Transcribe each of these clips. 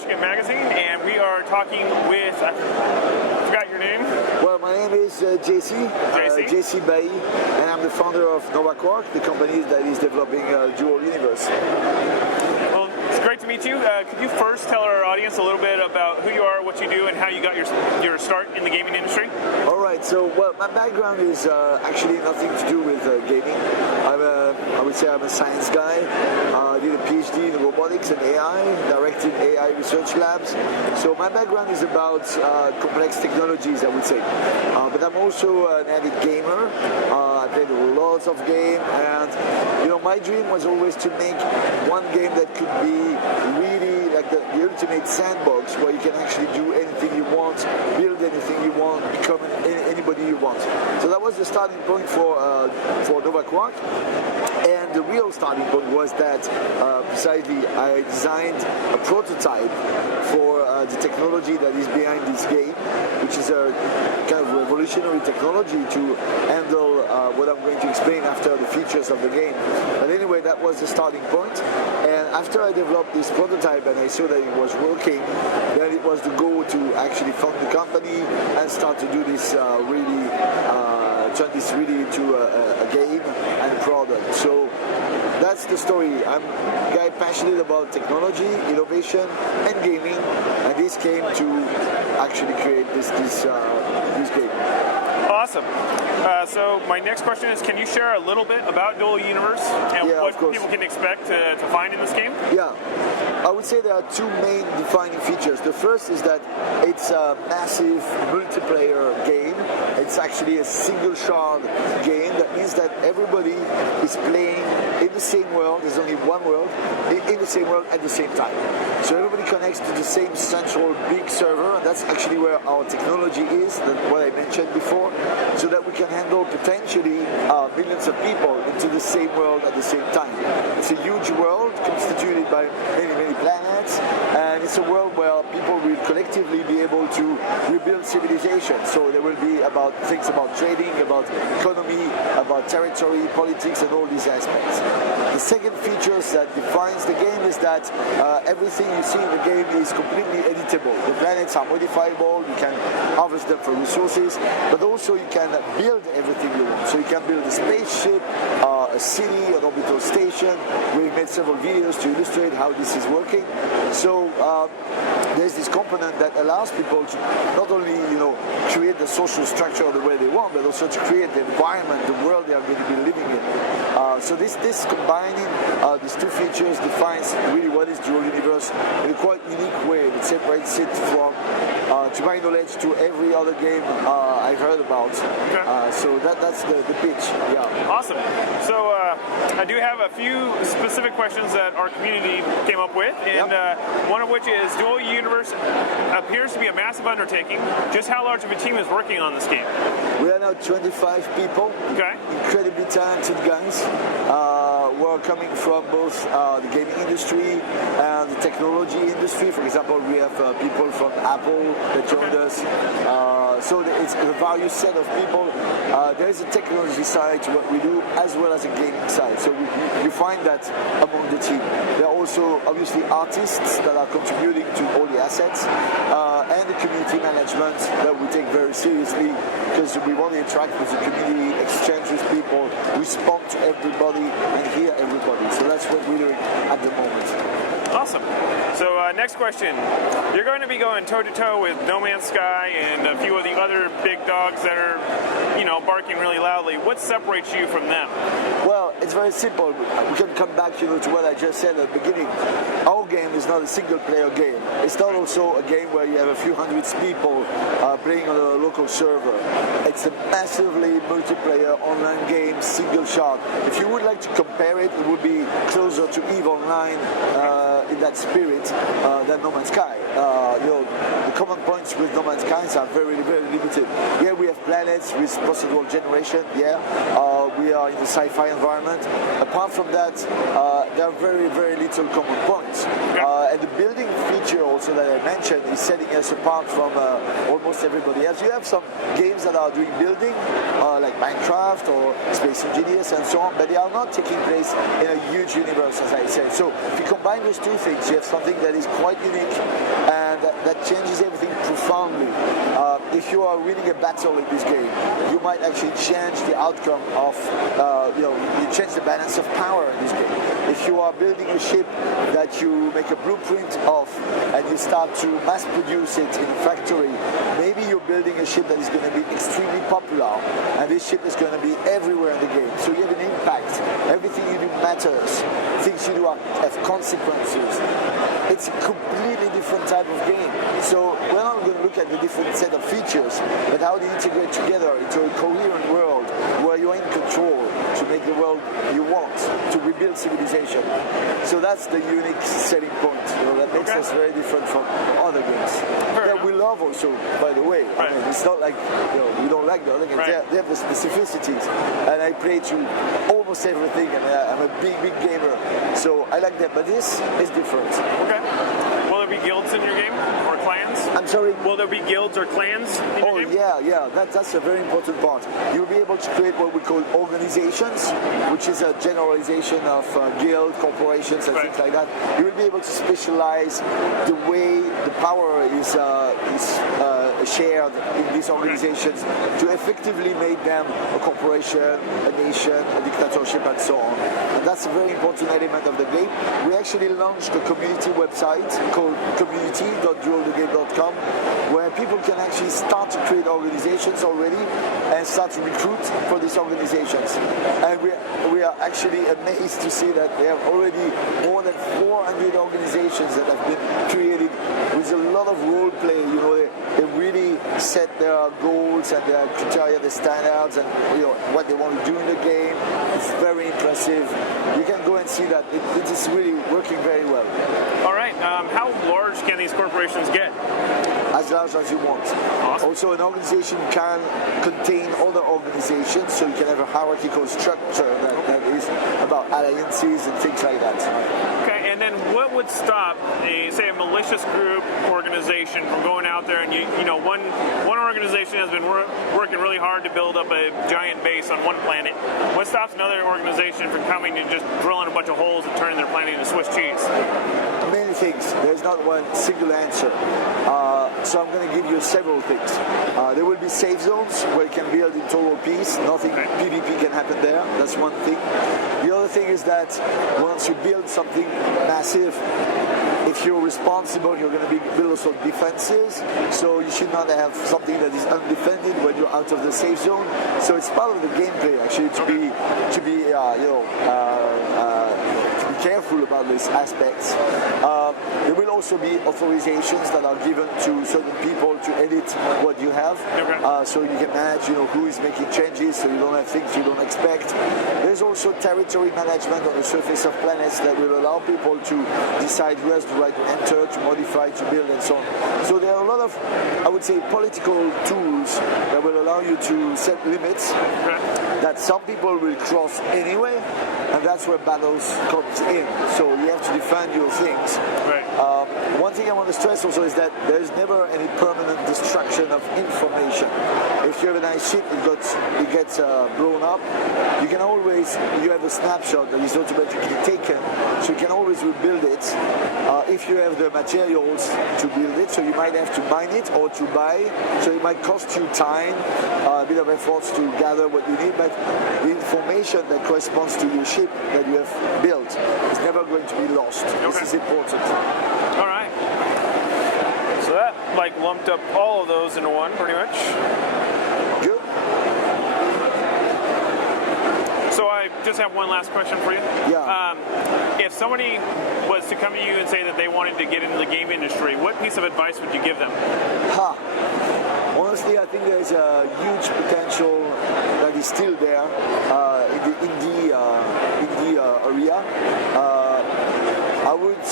Gaiscioch Magazine, and we are talking with, I forgot your name. Well, my name is JC Baillie, and I'm the founder of Gaiscioch, the company that is developing Dual Universe. Well, it's great to meet you. Could you first tell our audience a little bit about who you are, what you do, and how you got your start in the gaming industry? All right, so well, my background is actually nothing to do with gaming. I would say I'm a science guy. I did a PhD in robotics and AI, directed AI research labs. So my background is about complex technologies, I would say. But I'm also an avid gamer. I played lots of games, and my dream was always to make one game that could be really like the ultimate sandbox, where you can actually do anything you want, build anything you want, become anybody you want. So that was the starting point for Gaiscioch. And the real starting point was that precisely I designed a prototype for the technology that is behind this game, which is a kind of revolutionary technology to handle what I'm going to explain after, the features of the game. But anyway, that was the starting point. And after I developed this prototype and I saw that it was working, then it was the goal to actually fund the company and start to do this turn this really into a game and a product. So that's the story. I'm a guy passionate about technology, innovation, and gaming, and this came to actually create this game. Awesome. So my next question is, can you share a little bit about Dual Universe and what people can expect to find in this game? Yeah. I would say there are two main defining features. The first is that it's a massive multiplayer game. It's actually a single shard game. That means that everybody is playing in the same world. There's only one world, in the same world at the same time. So everybody connects to the same central big server, and that's actually where our technology is, what I mentioned before, so that we can handle potentially millions of people into the same world at the same time. It's a huge world constituted by many planets, and it's a world where people will collectively be able to rebuild civilization. So there will be things about trading, about economy, about territory, politics, and all these aspects. The second feature that defines the game is that everything you see in the game is completely editable. The planets are modifiable, you can harvest them for resources, but also you can build everything you want. So you can build a spaceship, a city, an orbital station. We've made several videos to illustrate how this is working. So there's this component that allows people to not only create the social structure the way they want, but also to create the environment, the world they are going to be living in. So this combining these two features defines really what is Dual Universe in a quite unique way. It separates it from, to my knowledge, to every other game I've heard about. Okay. So that's the pitch. Yeah. Awesome. So I do have a few specific questions that our community came up with, and one of which is, Dual Universe appears to be a massive undertaking. Just how large of a team is working on this game? We are now 25 people. Okay. Incredibly talented guys. We're coming from both the gaming industry and the technology industry. For example, we have people from Apple that joined us. So it's a various set of people. There is a technology side to what we do, as well as a gaming side. So you find that among the team. There are also obviously artists that are contributing to all the assets, and the community management that we take very seriously, because we want to interact with the community, exchange with people, respond to everybody, and hear everybody. So that's what we're doing at the moment. Awesome. So next question. You're going to be going toe-to-toe with No Man's Sky and a few of the other big dogs that are, barking really loudly. What separates you from them? Well, it's very simple. We can come back, to what I just said at the beginning. Our game is not a single-player game. It's not also a game where you have a few hundred people playing on a local server. It's a massively multiplayer online game, single shot. If you would like to compare it, it would be closer to EVE Online in that spirit than No Man's Sky. The common points with No Man's Sky are very, very limited. Yeah, we have planets with procedural generation. Yeah, we are in a sci-fi environment. Apart from that, there are very, very little common points. And the building feature also that I mentioned is setting us apart from almost everybody else. You have some games that are doing building, like Minecraft or Space Engineers and so on, but they are not taking place in a huge universe, as I said. So if you combine those two things, you have something that is quite unique and that changes everything profoundly. If you are winning a battle in this game, you might actually change the outcome of, you change the balance of power in this game. If you are building a ship that you make a blueprint of and you start to mass produce it in a factory, maybe you're building a ship that is going to be extremely popular, and this ship is going to be everywhere in the game. So you have an impact. Everything you do matters. Things you do have consequences. It's a completely different type of game. So we're not going to look at the different set of features, but how they integrate together into a coherent world where you're in control to make the world you want, to rebuild civilization. So that's the unique selling point. That makes us very different from other games. That we love also, by the way. I mean, it's not like we don't like the other games. They have the specificities, and I play to almost everything, and I'm a big gamer. So I like that, but this is different. Okay. Will there be guilds in your game or clans? I'm sorry? Will there be guilds or clans in your game? Yeah. That's a very important part. You'll be able to create what we call organizations, which is a generalization of guild, corporations, and things like that. You will be able to specialize the way the power is shared in these organizations to effectively make them a corporation, a nation, a dictatorship, and so on. And that's a very important element of the game. We actually launched a community website called community.duelthegame.com, where people can actually start to create organizations already and start to recruit for these organizations. And we are actually amazed to see that we have already more than 400 organizations that have been created with a lot of role play. They really set their goals and their criteria, the standards, and what they want to do in the game. It's very impressive. You can go and see that it is really working very well. All right. How large can these corporations get? As large as you want. Awesome. Also, an organization can contain other organizations, so you can have a hierarchical structure that is about alliances and things like that. Okay, and then what would stop a malicious group organization from going out there and one organization has been working really hard to build up a giant base on one planet. What stops another organization from coming and just drilling a bunch of holes and turning their planet into Swiss cheese? Many things. There's not one single answer. So I'm going to give you several things. There will be safe zones where you can build in total peace. Nothing PvP can happen there. That's one thing. The other thing is that once you build something massive, if you're responsible, you're going to build also defenses. So you should not have something that is undefended when you're out of the safe zone. So it's part of the gameplay actually to be careful about these aspects. There will also be authorizations that are given to certain people to edit what you have, so you can manage who is making changes, so you don't have things you don't expect. There's also territory management on the surface of planets that will allow people to decide who has the right to enter, to modify, to build, and so on. So there are a lot of, I would say, political tools that will allow you to set limits that some people will cross anyway, and that's where battles comes in. So you have to defend your things. One thing I want to stress also is that there is never any permanent destruction of information. If you have a nice ship, it gets blown up. You have a snapshot that is automatically taken, so you can always rebuild it. If you have the materials to build it, so you might have to mine it or to buy, so it might cost you time, a bit of efforts to gather what you need, but the information that corresponds to your ship that you have built is never going to be lost. This is important. All right. So that lumped up all of those into one, pretty much. Good. So I just have one last question for you. Yeah. If somebody was to come to you and say that they wanted to get into the game industry, what piece of advice would you give them? Honestly, I think there's a huge potential that is still there in the indie area. I would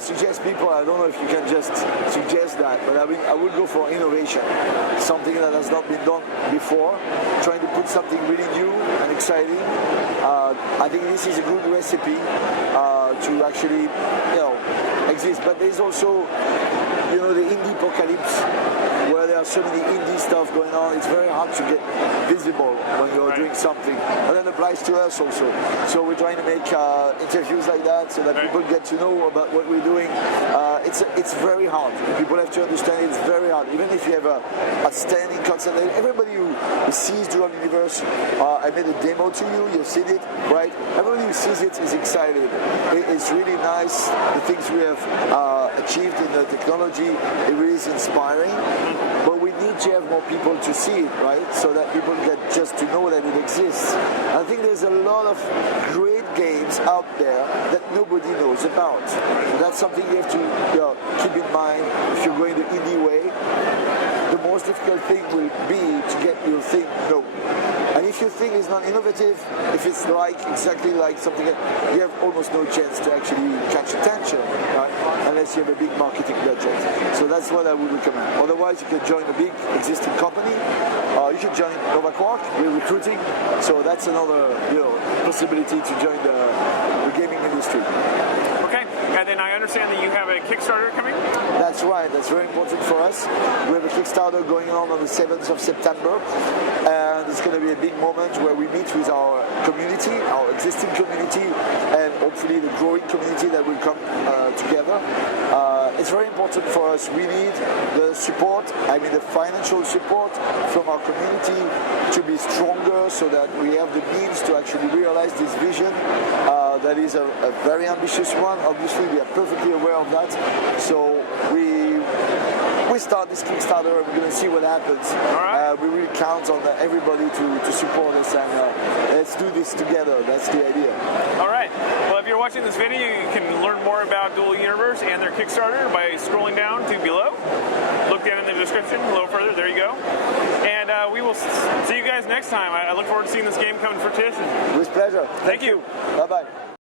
suggest people, I don't know if you can just suggest that, but I would go for innovation. something that has not been done before, trying to put something really new and exciting. I think this is a good recipe to actually, exist. But there's also, the indie apocalypse, where there are so many indie stuff going on. It's very hard to get visible when you're doing something. And that applies to us also. So we're trying to make interviews like that so that people get to know about what we're doing. It's very hard. People have to understand it's very hard. Even if you have a standing concert, everybody who sees Dual Universe, I made a demo to you, you've seen it, right? Everybody who sees it is excited. It's really nice, the things we have achieved in the technology. It really is inspiring. But we need to have more people to see it, right? So that people get just to know that it exists. I think there's a lot of great games out there that nobody knows about. That's something you have to keep in mind if you're going the indie way. The most difficult thing will be to get your thing known. And if your thing is not innovative, if it's exactly like something, you have almost no chance to actually catch attention, right? Unless you have a big marketing budget. So that's what I would recommend. Otherwise, you can join a big existing company. You should join Nova Quark. We're recruiting. So that's another possibility to join the gaming industry. Okay, and then I understand that you have a Kickstarter coming? That's right, that's very important for us. We have a Kickstarter going on the 7th of September, and it's going to be a big moment where we meet with our community, our existing community, and hopefully the growing community that will come together. It's very important for us. We need the support, the financial support from our community to be stronger so that we have the means to actually realize this vision. That is a very ambitious one. Obviously, we are perfectly aware of that. So we start this Kickstarter and we're going to see what happens. All right. We really count on everybody to support us, and let's do this together. That's the idea. All right. Well, if you're watching this video, you can learn more about Dual Universe and their Kickstarter by scrolling down to below. Look down in the description a little further. There you go. And we will see you guys next time. I look forward to seeing this game come to fruition. With pleasure. Thank you. Bye-bye.